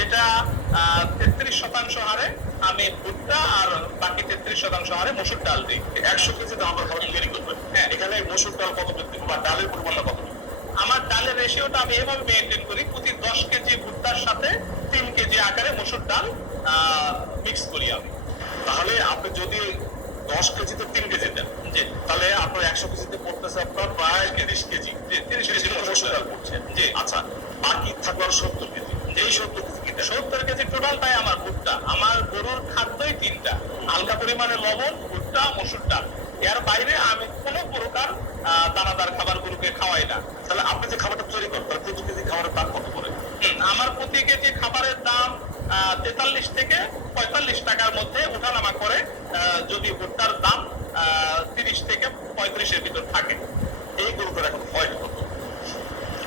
যেটা 33% হারে আমি ভুট্টা আর বাকি 33% হারে মসুর ডাল দিই। 100 কেজি আমার খাবার তৈরি করবেন। হ্যাঁ, এখানে মসুর ডাল কত বা ডালের পরিমাণটা কত? আমার ডালের রেশিওটা আমি এভাবে মেনটেন করি, প্রতি 10 কেজি ভুট্টার সাথে 3 কেজি আকারে মসুর ডাল মিক্স করি আমি। তাহলে আপনি যদি 10 কেজিতে 3 কেজি দেন, জি, তাহলে আপনার 100 কেজিতে পড়তেছে আপনার প্রায় 30 কেজি। জি, 30 কেজি মসুর ডাল পড়ছে। জি, আচ্ছা, বাকি থাকলো 70 কেজি। এই 70 কেজি কি দেন? 70 কেজি টোটালটাই আমার ভুট্টা। আমার গরুর খাদ্যই 3টা, হালকা পরিমাণে লবণ, ভুট্টা, মসুর ডাল। এর বাইরে আমি কোনো প্রকার দানাদার খাবার গরুকে খাওয়াই না। তাহলে আপনি যে খাবারটা তৈরি করেন তাহলে প্রতি কেজি খাবারের দাম কত করে? আমার প্রতি কেজি খাবারের দাম 43 থেকে 45 টাকার মধ্যে উঠানামা করে, যদি ভুট্টার দাম 30 থেকে 35-এর ভিতর থাকে। এই গরুটার এখন ওয়েট কত?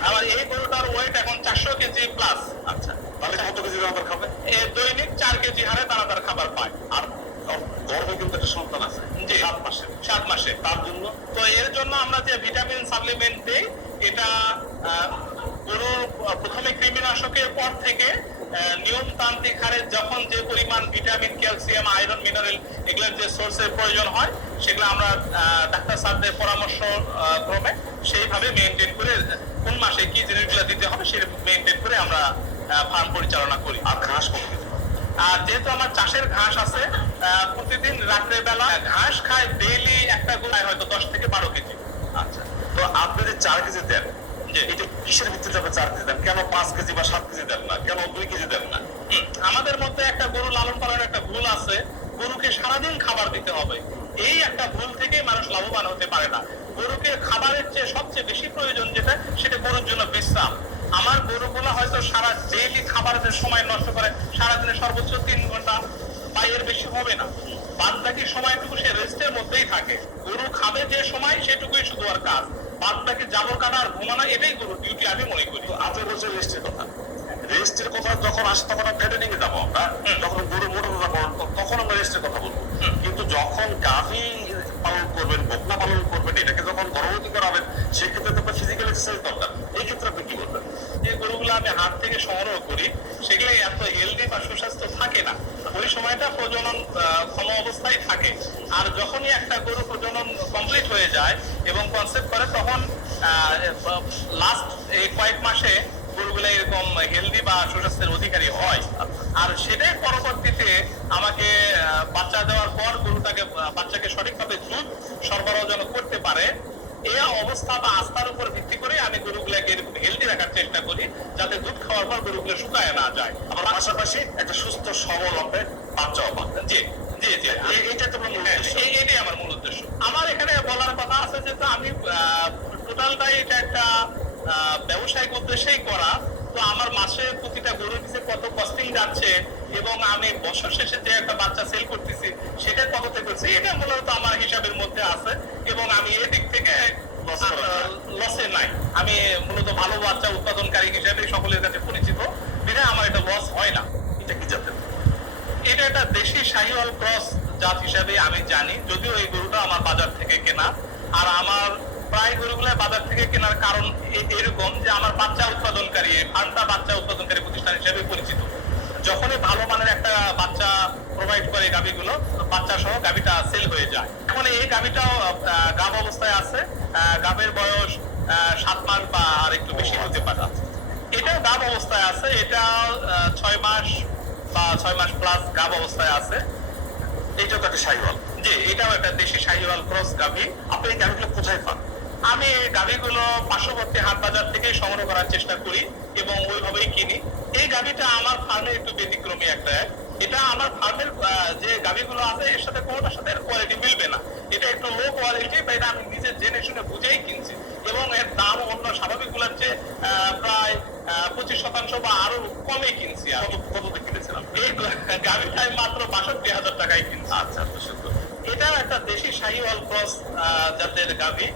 আমার এই গরুটার ওয়েট এখন 400 কেজি প্লাস। আচ্ছা, তাহলে কত কেজি দানাদার খাবে? দৈনিক 4 কেজি হারে দানাদার খাবার পায়। আর গর্ভে কিন্তু একটা সন্তান আছে, জি, 7 মাসে। 7 মাসে। তার জন্য তো এর জন্য আমরা যে ভিটামিন সাপ্লিমেন্ট দিই, এটা গরুর প্রথমে কৃমিনাশকের পর থেকে নিয়মতান্ত্রিক হারে যখন যে পরিমাণ ভিটামিন, ক্যালসিয়াম, আয়রন, মিনারেল এগুলোর যে সোর্সের প্রয়োজন হয়, সেগুলো আমরা ডাক্তার স্যারদের পরামর্শ ক্রমে সেইভাবে মেনটেন করে কোন মাসে কি জিনিসগুলো দিতে হবে সেই মেনটেন করে আমরা ফার্ম পরিচালনা করি। আর ঘাস কত কেজি? আর যেহেতু আমার চাষের ঘাস আছে, প্রতিদিন রাত্রে বেলা ঘাস খায় ডেইলি একটা গরু হয়তো 10 থেকে 12 কেজি। আচ্ছা, তো আপনি যে 4 কেজি দেন, যে এটা কিসের ভিত্তিতে আপনি 4 কেজি দেন? কেন 5 কেজি বা 7 কেজি দেন না? কেন 2 কেজি দেন না? আমাদের মধ্যে একটা গরু লালন পালনের একটা ভুল আছে, গরুকে সারাদিন খাবার দিতে হবে। এই একটা ভুল থেকে মানুষ লাভবান হতে পারে না। গরুকে খাবারের চেয়ে সবচেয়ে বেশি প্রয়োজন যেটা, সেটা গরুর জন্য বিশ্রাম। আমার গরুগুলো হয়তো সারা ডেইলি খাবারের সময় নষ্ট করে, সারাদিনে সর্বোচ্চ 3 ঘন্টা বা এর বেশি হবে না। বাদ বাকি সময়টুকু সে রেস্টের মধ্যেই থাকে। গরু খাবে যে সময় সেটুকুই শুধু আর কাজ, বাদ বাকি জাবর কাটা আর ঘুমানো এটাই গরুর ডিউটি আমি মনে করি। তো আপনি বলছেন রেস্টের কথা। রেস্টের কথা যখন আসে তখন ফ্যাটেনিং এ যাবো আমরা, যখন গরু মোটা করুন তখন আমরা রেস্টের কথা বলবো। কিন্তু যখন গাভী পালন করবেন, বকনা পালন করবেন, এটাকে যখন গর্ভবতী করাবেন, সেক্ষেত্রে তো আপনার ফিজিক্যাল এক্সারসাইজ দরকার। এই ক্ষেত্রে আপনি কি করবেন? যে গরুগুলো আমি হাট থেকে সংগ্রহ করি, সেগুলো এত হেলদি বা সুস্বাস্থ্য থাকে না। ওই সময়টা প্রজনন ক্ষম অবস্থায় থাকে। আর যখনই একটা গরু প্রজনন কমপ্লিট হয়ে যায় এবং কনসেপ্ট করে, তখন লাস্ট এই কয়েক মাসে গরুগুলো এরকম হেলদি বা সুস্বাস্থ্যের অধিকারী হয়। আর সেটাই পরবর্তীতে আমাকে বাচ্চা দেওয়ার পর গরুটাকে বাচ্চাকে সঠিকভাবে দুধ সরবরাহ যেন করতে পারে, এই অবস্থা বা আস্থার উপর ভিত্তি করে আমি গরুগুলোকে এরকম হেলদি রাখার চেষ্টা করি, যাতে দুধ খাওয়ার পর গরুগুলো শুকায় না যায়। আমার পাশাপাশি একটা সুস্থ সবল আপনি বাচ্চাও পাবেন। জি, জি, জি, এইটা তো এটাই আমার মূল উদ্দেশ্য। আমার এখানে বলার কথা আছে যে আমি টোটালটাই এটা একটা ব্যবসায়িক উদ্দেশ্যেই করা। তো আমার মাসে প্রতিটা গরুর পিছনে কত কস্টিং যাচ্ছে এবং আমি বছর শেষে যে একটা বাচ্চা সেল করতেছি সেটা কত করছি, এটা মূলত আমার হিসাবের মধ্যে আছে এবং আমি এদিক থেকে লসে নাই। আমি মূলত ভালো বাচ্চা উৎপাদনকারী হিসেবে সকলের কাছে পরিচিত, বিধায় আমার এটা লস হয় না। এটা কি জাতের? এটা একটা দেশি শাহিওয়াল ক্রস জাত হিসাবে আমি জানি, যদিও এই গরুটা আমার বাজার থেকে কেনা। আর আমার প্রায় গরুগুলো বাজার থেকে কেনার কারণ এরকম যে আমার বাচ্চা উৎপাদনকারী ফার্মটা বাচ্চা উৎপাদনকারী প্রতিষ্ঠান হিসেবে পরিচিত। যখনই ভালো মানের একটা বাচ্চা প্রোভাইড করে গাভীগুলো, বাচ্চা সহ গাভীটা সেল হয়ে যায়। এখন এই গাভীটাও গাভ অবস্থায় আছে, গাভের বয়স 7 মাস বা আর একটু বেশি হতে পারে। এটাও গাভ অবস্থায় আছে, এটা 6 মাস বা 6 মাস প্লাস গাভ অবস্থায় আছে। এইটাও তো একটা শাহিওয়াল। জি, এটাও একটা দেশি শাহিওয়াল ক্রস গাভী। আপনি এই গাভীগুলো কোথায় পান? আমি এই গাভীগুলো পার্শ্ববর্তী হাট বাজার থেকে সংগ্রহ করার চেষ্টা করি এবং ওইভাবেই কিনি। এই গাভীটা আমার ফার্মে একটু ব্যতিক্রমী একটা। এটা আমার ফার্মের যে গাভীগুলো আছে এর সাথে কোনোটার সাথে কোয়ালিটি মিলবে না। এটা একটু লো কোয়ালিটি, বা এটা আমি নিজে জেনে শুনে বুঝেই কিনছি এবং এর দাম অন্য স্বাভাবিকগুলোর চেয়ে প্রায় 25% বা আরো কমে কিনছি। কত দিয়ে কিনেছিলাম? এই গাভীটা আমি মাত্র 62,000 টাকায় কিনছি। আচ্ছা, তো সুন্দর। এটাও একটা দেশি শাহিওয়াল ক্রস জাতের গাভী।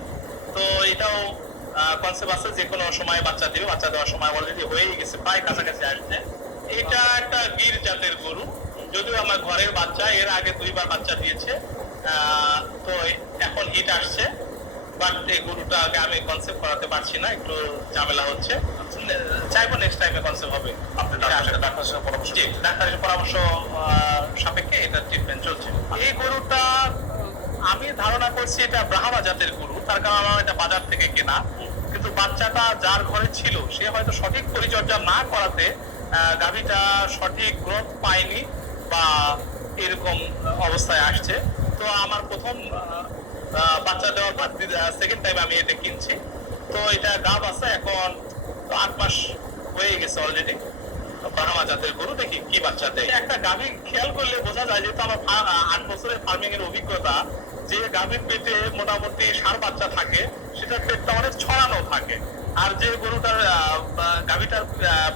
তো এটাও কনসেপ্ট আছে যে কোনো সময় বাচ্চা দিবে, বাচ্চা দেওয়ার সময় অলরেডি হয়েই গেছে, প্রায় কাছাকাছি আসছে। এটা একটা গির জাতের গরু, যদিও আমার ঘরের বাচ্চা, এর আগে 2 বার বাচ্চা দিয়েছে। তো এখন হিট আসছে, বাট এই গরুটাকে আমি কনসেপ্ট করাতে পারছি না, একটু ঝামেলা হচ্ছে। চাইবো নেক্সট টাইমে কনসেপ্ট হবে। আপনি ডাক্তারের সাথে পরামর্শ জি, ডাক্তারের পরামর্শ সাপেক্ষে এটা ট্রিটমেন্ট চলছে। এই গরুটা আমি ধারণা করছি এটা ব্রাহ্মা জাতের গরু, তার কারণ আমার এটা বাজার থেকে কেনা। কিন্তু বাচ্চাটা যার ঘরে ছিল সে হয়তো সঠিক পরিচর্যা না করাতে গাভীটা সঠিক গ্রোথ পায়নি বা এরকম অবস্থায় আসছে। তো আমার প্রথম বাচ্চা দেওয়ার পর সেকেন্ড টাইম আমি এটা কিনছি। তো এটা গাব আছে এখন 8 মাস হয়ে গেছে অলরেডি। ব্রাহ্মা জাতের গরু, দেখি কি বাচ্চা দেয়। একটা গাভী খেয়াল করলে বোঝা যায়, যেহেতু আমার 8 বছরের ফার্মিং এর অভিজ্ঞতা, যে গাভীর পেটে মোটামুটি ষাঁড় বাচ্চা থাকে সেটার পেটটা অনেক ছড়ানো থাকে। আর যে গরুটার গাভীটার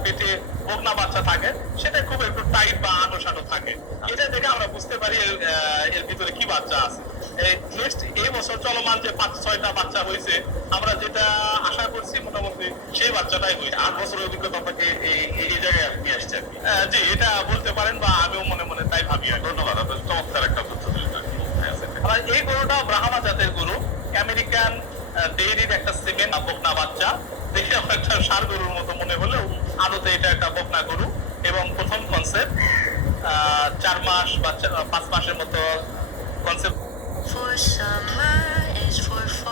পেটে বকনা বাচ্চা থাকে সেটা খুব একটু টাইট বা আঁটো থাকে। এটা দেখে আমরা বুঝতে পারি এর ভিতরে কি বাচ্চা আছে। নেক্সট এই বছর চলমান যে 5-6টা বাচ্চা হয়েছে, আমরা যেটা আশা করছি মোটামুটি সেই বাচ্চাটাই হয়েছে। 8 বছরের অভিজ্ঞতা আপনাকে এই জায়গায় নিয়ে আসছে আর কি। জি, এটা বলতে পারেন বা আমিও মনে মনে তাই ভাবি আর কি। ধন্যবাদ, আপনার চমৎকার একটা তথ্য দিলেন আর কি। হ্যাঁ, স্যার। আবার এই গরুটাও ব্রাহ্মা জাতের গরু, আমেরিকান ডেইরির একটা সিমেন্ট বকনা বাচ্চা। দেখে আমার একটা ষাঁড় গরুর মতো মনে হলেও আদতে এটা একটা বকনা গরু। এবং প্রথম কনসেপ্ট 4 মাস বা 5 মাসের মতো concept. For summer is for fall.